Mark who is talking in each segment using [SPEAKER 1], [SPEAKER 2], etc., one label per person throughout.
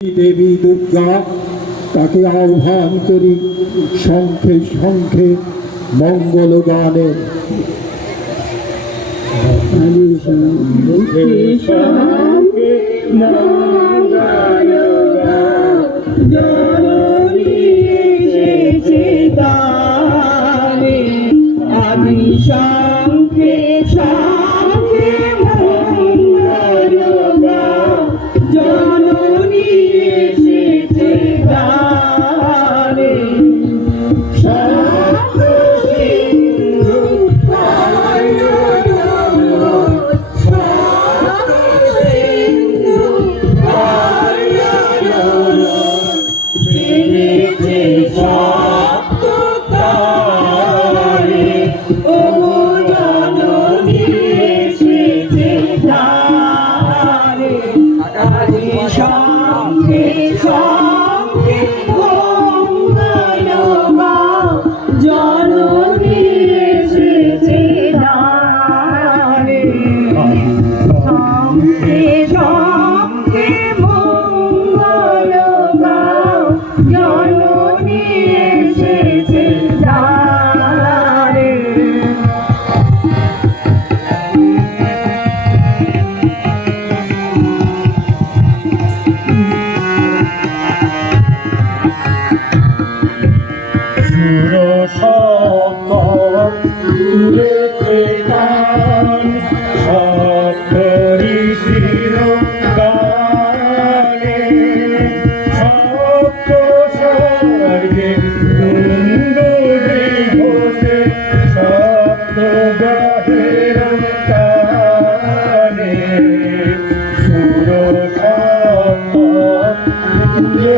[SPEAKER 1] দেবী দুর্গা তাকে আহ্বান করি শঙ্খে শঙ্খে মঙ্গল গানে
[SPEAKER 2] আমি Yeah. দ্বারে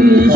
[SPEAKER 2] 郁